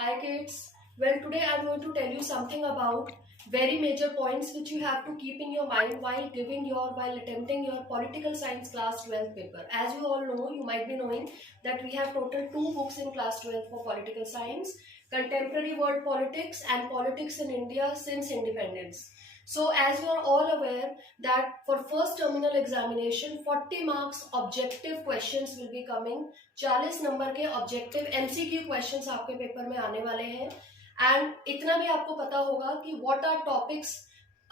Hi kids. Well, today I'm going to tell you something about very major points which you have to keep in your mind while attempting your political science class 12 paper. As you all know, you might be knowing that we have total two books in class 12 for political science: Contemporary World Politics and Politics in India Since Independence. So as you are all aware that for first terminal examination 40 marks objective questions will be coming. 40 number के objective MCQ questions आपके paper में आने वाले हैं. And इतना भी आपको पता होगा कि what are topics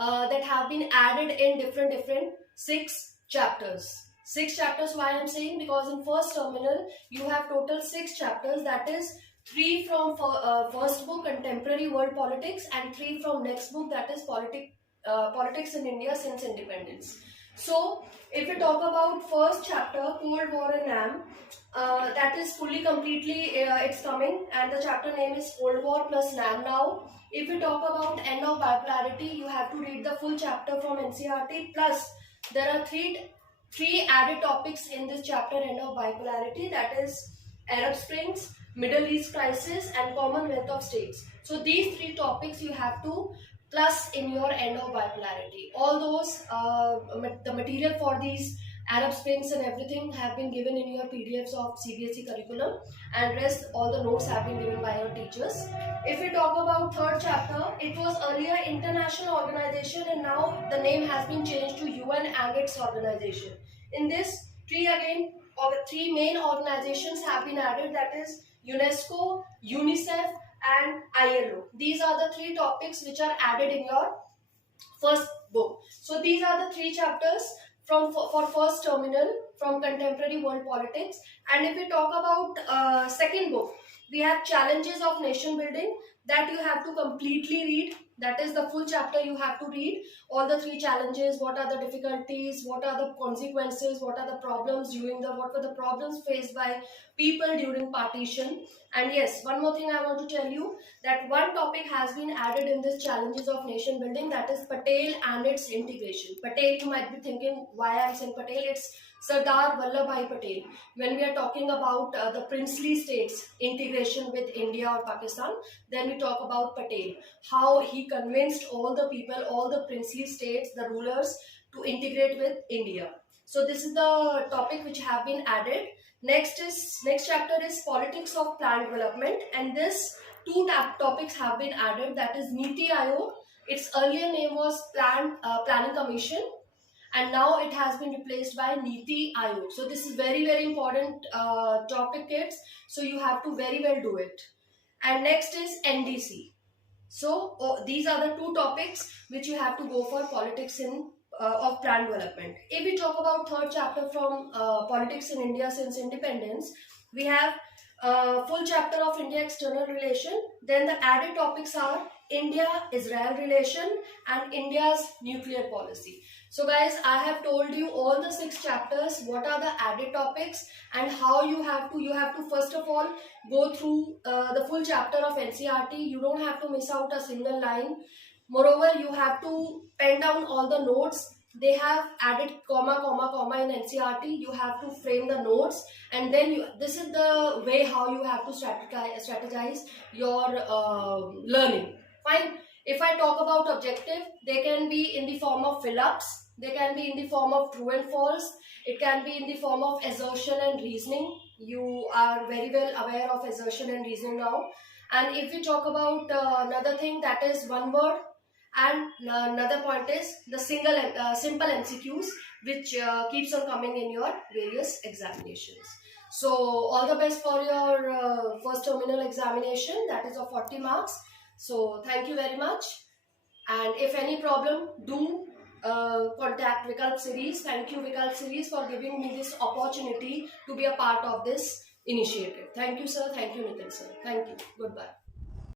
that have been added in different 6 chapters. Why I'm saying? Because in first terminal you have total 6 chapters, that is 3 from first book Contemporary World Politics and 3 from next book, that is Politics in India Since Independence. So if we talk about first chapter, Cold War and NAM, that is fully completely it's coming, and the chapter name is Cold War plus NAM. Now if we talk about end of bipolarity, you have to read the full chapter from NCERT, plus there are three added topics in this chapter, end of bipolarity, that is Arab Springs, Middle East crisis and Commonwealth of States. So these 3 topics you have to plus in your end of bipolarity. All those the material for these Arab Springs and everything have been given in your PDFs of CBSE curriculum, and rest all the notes have been given by your teachers. If we talk about third chapter, it was earlier international organization and now the name has been changed to UN and its organization. In this three main organizations have been added, that is UNESCO, UNICEF and ILO. These are the 3 topics which are added in your first book. So these are the 3 chapters for first terminal from Contemporary World Politics. And if we talk about second book, we have Challenges of Nation Building, that you have to completely read. That is the full chapter you have to read. All the 3 challenges, what are the difficulties, what are the consequences, what are the problems what were the problems faced by people during partition. And yes, one more thing I want to tell you, that one topic has been added in this Challenges of Nation Building, that is Patel and its integration. Patel, you might be thinking why I am saying Patel. It's Sardar Vallabhbhai Patel. When we are talking about the princely states integration with India or Pakistan, then we talk about Patel, how he convinced all the people, all the princely states, the rulers, to integrate with India. So this is the topic which have been added. Next chapter is Politics of Planned Development, and this 2 topics have been added, that is Niti Aayog. Its earlier name was Planning Commission, and now it has been replaced by Niti Aayog. So this is very important topic, kids. So you have to very well do it. And next is NDC. So these are the 2 topics which you have to go for politics of planned development. If we talk about third chapter from Politics in India Since Independence, we have full chapter of India external relation. Then the added topics are India-Israel relation and India's nuclear policy. So guys, I have told you all the 6 chapters, what are the added topics and how you have to first of all go through the full chapter of NCERT. You don't have to miss out a single line. Moreover, you have to pen down all the notes. They have added comma in NCERT. You have to frame the notes, and then this is the way how you have to strategize your learning. Fine. If I talk about objective, they can be in the form of fill-ups. They can be in the form of true and false. It can be in the form of assertion and reasoning. You are very well aware of assertion and reasoning now. And if we talk about another thing, that is one word. And another point is the simple MCQs, which keeps on coming in your various examinations. So all the best for your first terminal examination, that is of 40 marks. So thank you very much. And if any problem, do contact Vikalp Series. Thank you Vikalp Series for giving me this opportunity to be a part of this initiative. Thank you sir. Thank you Nitin sir. Thank you. Goodbye.